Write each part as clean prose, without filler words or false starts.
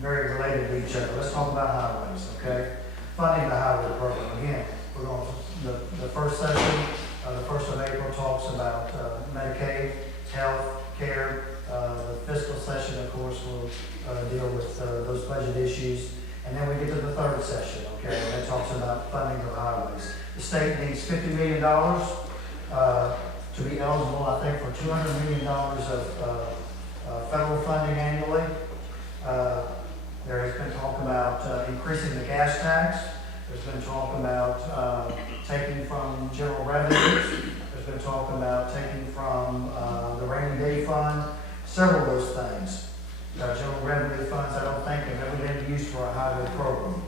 very related to each other. Let's talk about highways, okay? Funding the highway program. Again, we're going, the first session, the 1st of April talks about Medicaid, health care. The fiscal session, of course, will deal with those budget issues. And then we get to the 3rd session, okay, and that talks about funding of highways. The state needs $50 million to be eligible, I think, for $200 million of federal funding annually. There has been talk about increasing the gas tax. There's been talk about taking from general revenues. There's been talk about taking from the rainy day fund. Several of those things. General revenue funds, I don't think have ever been used for a highway program.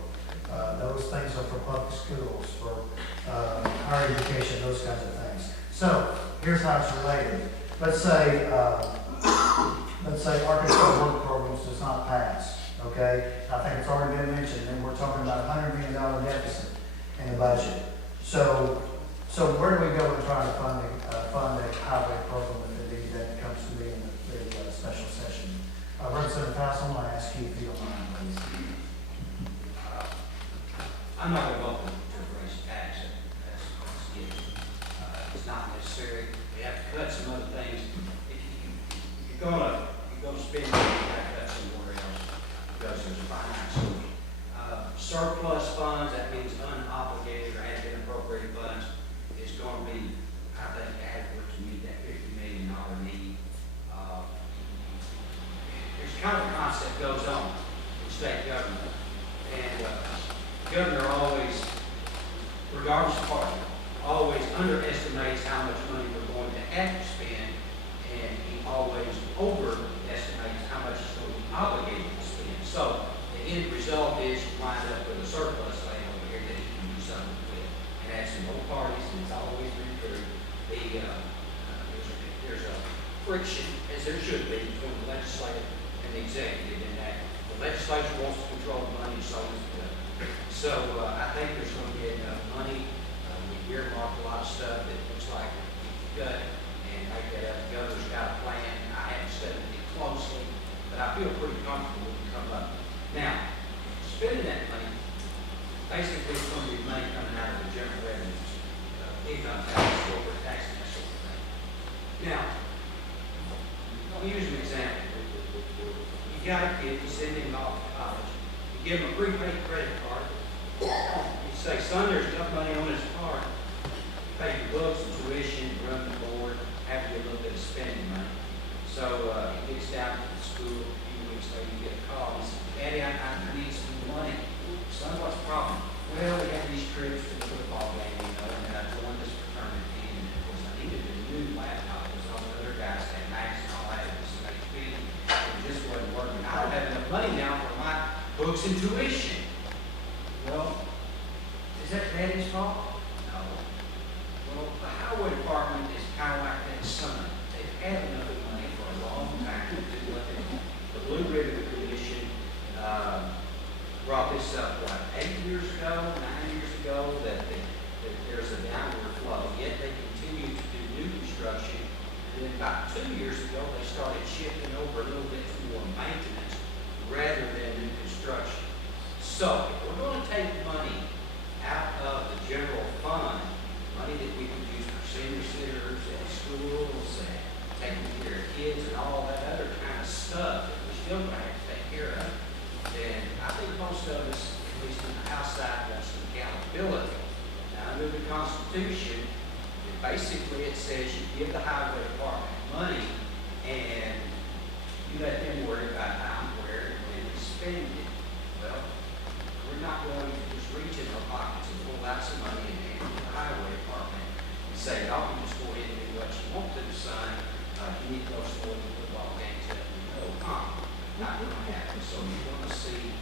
Those things are for public schools, for higher education, those kinds of things. So here's how it's related. Let's say Arkansas work programs does not pass. Okay, I think it's already been mentioned, and we're talking about $100 million deficit in the budget. So where do we go in trying to fund a highway program if indeed that comes to be in the special session? Representative House, I'm going to ask you if you don't mind, please. I'm not going to vote to raise tax. That's given. It's not necessary. We have to cut some other things. If you're going to spend money, you have to cut somewhere else because there's a finite source. Surplus funds, that means unobligated or has been appropriated funds, is going to be, I think, adequate to meet that $50 million need. There's kind of a concept goes on in state government, and the governor always, regardless of party, always underestimates how much money we're going to have to spend, and he always overestimates how much he's going to be obligated to spend. So the end result is you wind up with a surplus laying over here that he can do something with. And that's in both parties, and it's always been true. There's a friction, as there should be, between the legislative and the executive in that the legislature wants to control the money, so does the governor. So I think there's going to be enough money. We earmarked a lot of stuff that looks like we can cut and make that up. The governor's got a plan. I haven't studied it closely, but I feel pretty comfortable we can come up. Now, spending that money, basically it's going to be money coming out of the general revenues, income tax, corporate tax, and that sort of thing. Now, let me use an example. You got a kid, you send him off to college, you give him a prepaid credit card, you say, son, there's enough money on this card, you pay your books and tuition, run the board, have to get a little bit of spending money. So he gets down to the school, a few weeks later you get a call, he says, Daddy, I need some money. Son, what's the problem? Well, we have these trips to the football game, and I joined this fraternity, and of course I needed a new laptop, because all the other guys had Macs and all that, it was some HP, and it just wasn't working. I don't have enough money now for my books and tuition. Well, is that Daddy's fault? No. Well, the highway department is kind of like that son. They've had enough money for a long time to do what they want. The Blue Ribbon Commission brought this up, 8 years ago, 9 years ago, that there's a downward flow, yet they continue to do new construction. And then about 2 years ago, they started shifting over a little bit to more maintenance rather than new construction. So, if we're going to take money out of the general fund, money that we could use for senior centers and schools and taking care of kids and all that other kind of stuff that we're still going to have to take care of, then I think most of us, at least on the House side, want some accountability. Now, under the Constitution, basically it says you give the highway department money and you let them worry about how, where, and when to spend it. Well, we're not going to just reach in our pockets and pull out some money and hand it to the highway department and say, y'all can just go ahead and do what you want to, son. You need to go to the football games that we know. Not going to happen. So you're going to see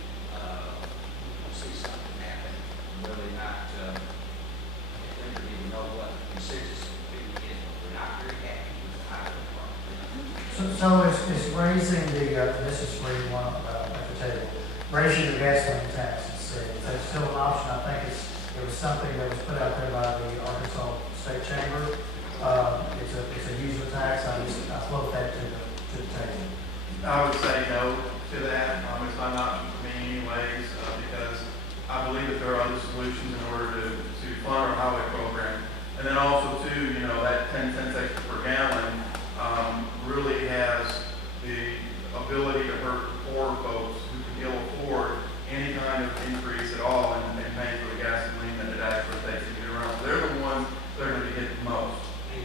something happen. Really not, I don't even know what the consensus is, but we're not very happy with the highway department. So it's raising this is where you want at the table, raising the gasoline taxes. That's still an option. I think it was something that was put out there by the Arkansas State Chamber. It's a user tax. I float that to the table. I would say no. to that. It's not an option for me anyways, because I believe that there are other solutions in order to fund our highway program. And then also too, you know, that 10 cents extra per gallon really has the ability to hurt poor folks who can ill afford any kind of increase at all in paying for the gasoline that it actually takes to get around. So they're the ones that are going to be hit the most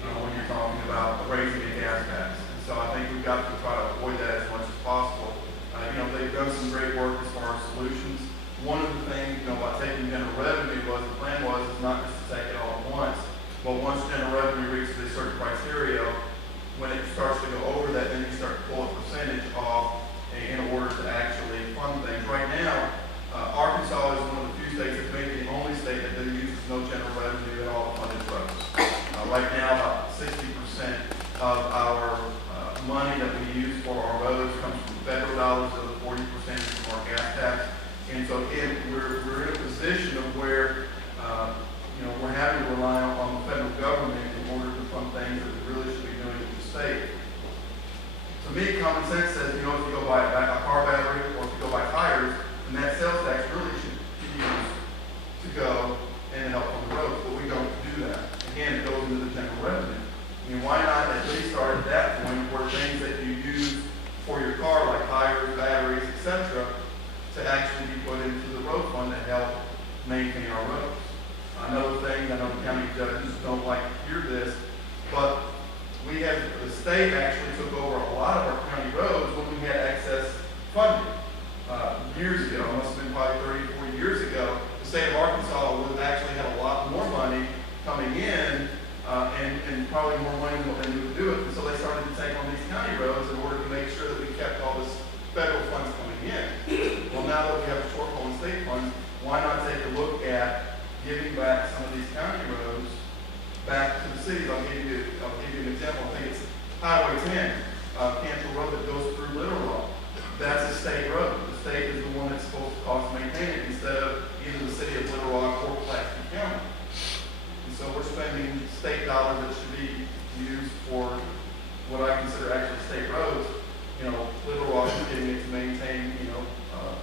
when you're talking about raising the gas tax. And so I think we've got to try to avoid that as much as possible. You know, they've done some great work as far as solutions. One of the things, you know, about taking general revenue was the plan was is not just to take it all at once, but once general revenue reaches a certain criteria, when it starts to go over that, then you start to pull a percentage off in order to actually fund things. Right now, Arkansas is one of the few states that's maybe the only state that uses no general revenue at all to fund its roads. Right now, about 60% of our money that we use for our roads comes from federal dollars, so the 40% is from our gas tax. And so again, we're in a position of where you know, we're having to rely on the federal government in order to fund things that we really should be doing with the state. To me, common sense says, you know, if you go buy a car battery or if you go buy tires, then that sales tax really should be used to go and help on the roads, but we don't do that. Again, it goes into the general revenue. I mean, why not at least start at that point where things that you use for your car, like tires, batteries, etc., to actually be put into the road fund to help maintain our roads. Another thing, I know the county judges don't like to hear this, but the state actually took over a lot of our county roads when we had excess funding. Years ago, it must have been probably 30, 40 years ago, the state of Arkansas would have actually had a lot more money coming in and probably more money than what they knew to do it. And so they started to take on these county roads in order to make sure that we kept all this federal funds coming in. Well, now that we have a shortfall in state funds, why not take a look at giving back some of these county roads back to the cities? I'll give you an example. I think it's Highway 10, Cantrell Road that goes through Little Rock. That's a state road. The state is the one that's supposed to cost to maintain it instead of either the city of Little Rock or Clackamas County. And so we're spending state dollars that should be used for what I consider actually state roads. You know, Little Rock is getting it to maintain, you know,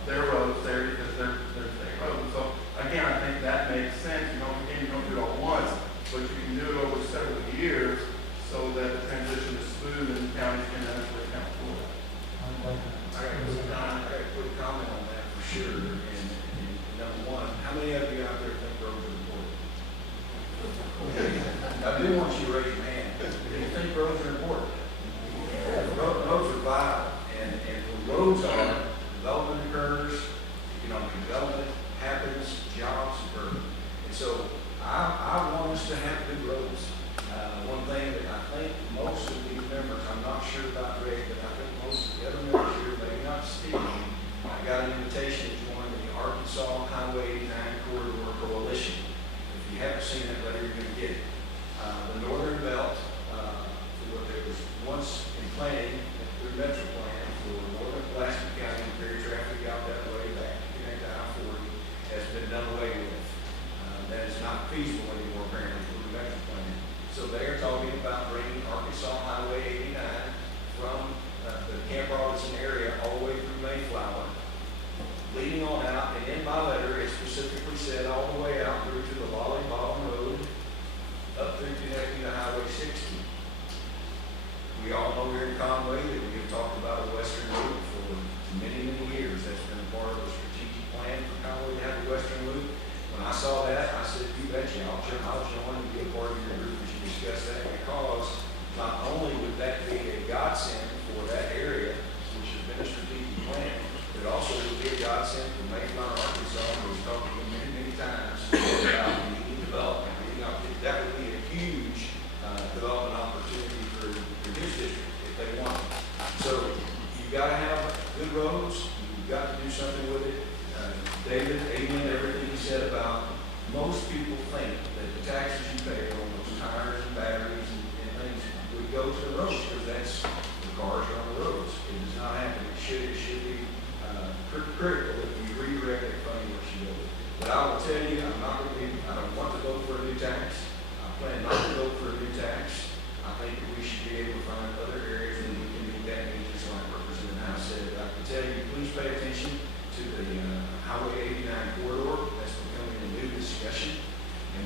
their roads there because they're state roads. So again, I think that makes sense. You know, again, you don't do it all once, but you can do it over several years so that the transition is smooth and the counties can actually account for that. I got a quick comment on that for sure. And number one, how many of you out there think roads are important? I do want you to raise your hand. Do you think roads are important? Roads are vital, and when roads are, development occurs, economic development happens, jobs occur. And so I want us to have good roads. One thing that I think most of these members, I'm not sure about Rick, but I think most of the other members here, maybe not Steve, I got an invitation to join the Arkansas Highway 89 Corridor Coalition. If you haven't seen that letter, you're going to get it. The Northern Belt, what there was once in planning, through Metro Plan for northern Pulaski County to carry traffic out that way back to connect to I-40 has been done away with. That is not feasible anymore apparently for the Metro Plan. So they are talking about bringing Arkansas Highway 89 from the Camp Robinson area all the way through Mayflower, leading on out, and in my letter it specifically said all the way out through to the Lolly Bottom Road, up through connecting to Highway 60. We all know here in Conway that we have talked about a western loop for many, many years. That's been a part of the strategic plan for Conway to have a western loop. When I saw that, I said, you betcha, I'll join and be a part of your group as you discuss that, because not only would that be a godsend for that area, which has been a strategic plan, but it also would be a godsend for Mayflower, Arkansas, who's talked to them many, many times about needing development. That would be a huge development opportunity for his district if they want it. So you've got to have good roads. You've got to do something with it. David, amen to everything he said about most people think that the taxes you pay on those tires and batteries and things would go to the roads because that's the cars are on the roads. It does not happen. It should be critical that we redirect that funding where she goes. But I will tell you, I don't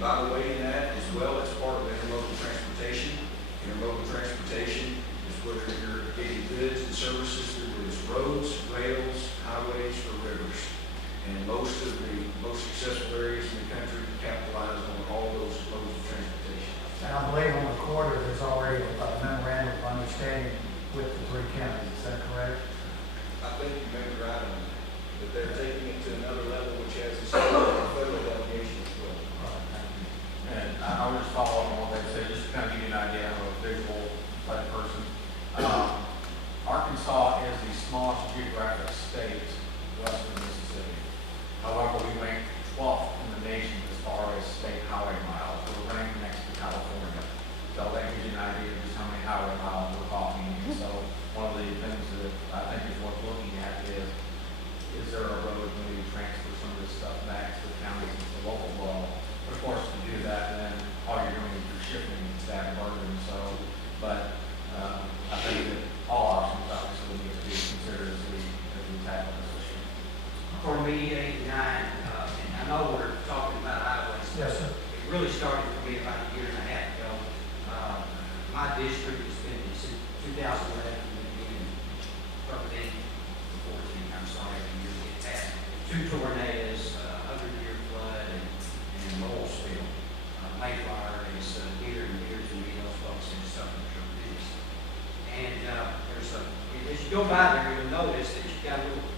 by the way, in that as well, it's part of intermodal transportation. Intermodal transportation is where you're getting goods and services through those roads, rails, highways, or rivers. And most of the most successful areas in the country capitalize on all those modes of transportation. And I believe on the quarter, there's already a memorandum of understanding with the three counties, is that correct? I think you may be right on that, but they're taking it to another level, which has a federal delegation as well. All right, thank you. And I would just follow up on what they said, just to kind of give you an idea of a visual type person. Arkansas is the smallest geographic state west of Mississippi. However, we rank 12th in the nation as far as state highway miles. We're ranked next to California. So that gives you an idea of just how many highway miles we're talking. And so one of the things that I think is worth looking at is there a road maybe to transfer some of this stuff back to the counties at the local level? But of course, to do that, then all you're doing is you're shifting that burden. So, but I think that all options obviously need to be considered as we tackle this issue. For me, 89, and I know we're talking about highways. Yes, sir. It really started for me about a year and a half ago. My district has been since 2011, been 13, 14, I'm sorry, the year get past. 2 tornadoes, 100-year flood, and Lowellsville. Mayflower is near and dear to me, those folks in southern Texas. And there's as you go by there, you'll notice that you've got a little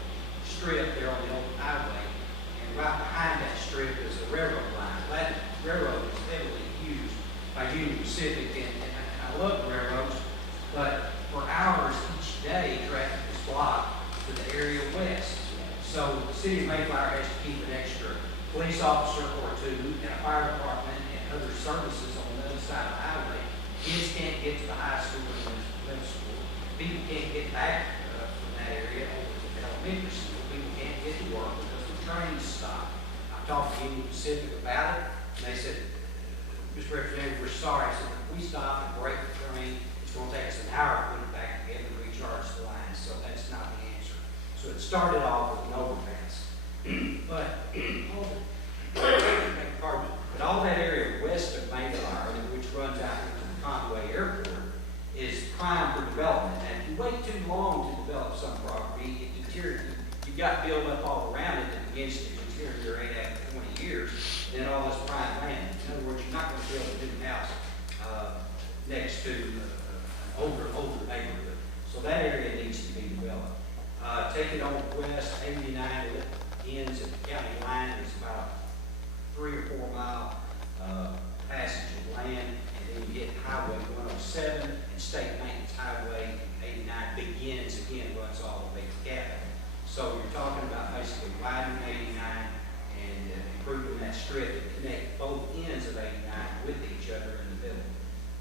strip there on the old highway, and right behind that strip is a railroad line. That railroad is heavily used by Union Pacific, and I love railroads, but for hours each day, traffic is blocked to the area west. So the city of Mayflower has to keep an extra police officer or 2 and a fire department and other services on the other side of the highway. Kids can't get to the high school and middle school. People can't get back from that area over to the elementary school. People can't get to work because the trains stop. I talked to Union Pacific about it, and they said, Mr. Representative, we're sorry. I said, if we stop and break the train, it's going to take us an hour to put it back together and recharge the line. So that's not the answer. So it started off with an overpass. But all that area west of Mayflower, which runs out into the Conway Airport, is prime for development. And if you wait too long to develop some property, it deteriorates. You've got build up all around it that begins to deteriorate after 20 years, then all this prime land. In other words, you're not going to build a new house next to an older neighborhood. So that area needs to be developed. Take it on west, 89 ends at the county line. It's about 3 or 4 mile passage of land, and then you get Highway 107 and State Maintenance Highway 89 begins again, runs all the way to Cabot. So you're talking about basically widening 89 and improving that strip to connect both ends of 89 with each other in the middle.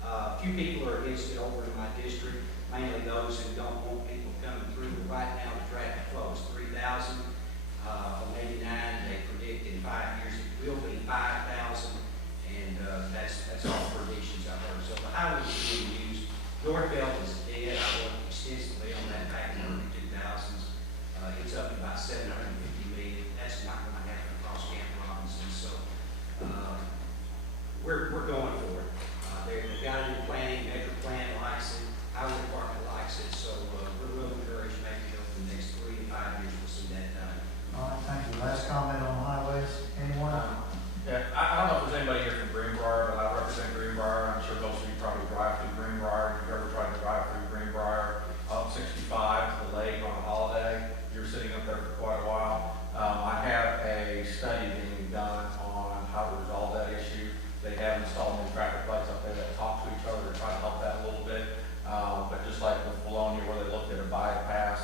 A few people are against it over in my district, mainly those who don't want people coming through. Right now, the traffic flow is 3,000 on 89. They predict in 5 years it will be 5,000, and that's all predictions I've heard. So the highways are being used. North Belt is dead. I worked extensively on that back in the early 2000s. It's up to about $750 million. That's not going to happen across Camp Robinson. So we're going for it. They've got it in planning. Metro Plan likes it. Highway Department likes it. So we're real encouraged. Maybe over the next 3 to 5 years we'll see that done. All right, thank you. Last comment on highways, anyone? Yeah, I don't know if there's anybody here from Greenbrier, but I represent Greenbrier. I'm sure most of you probably drive through Greenbrier. If you've ever tried to drive through Greenbrier up 65 to the lake on a holiday, you're sitting up there for quite a while. I have a study being done on how to resolve that issue. They have installed new traffic lights up there that talk to each other to try to help that a little bit. But just like with Bologna, where they looked at a bypass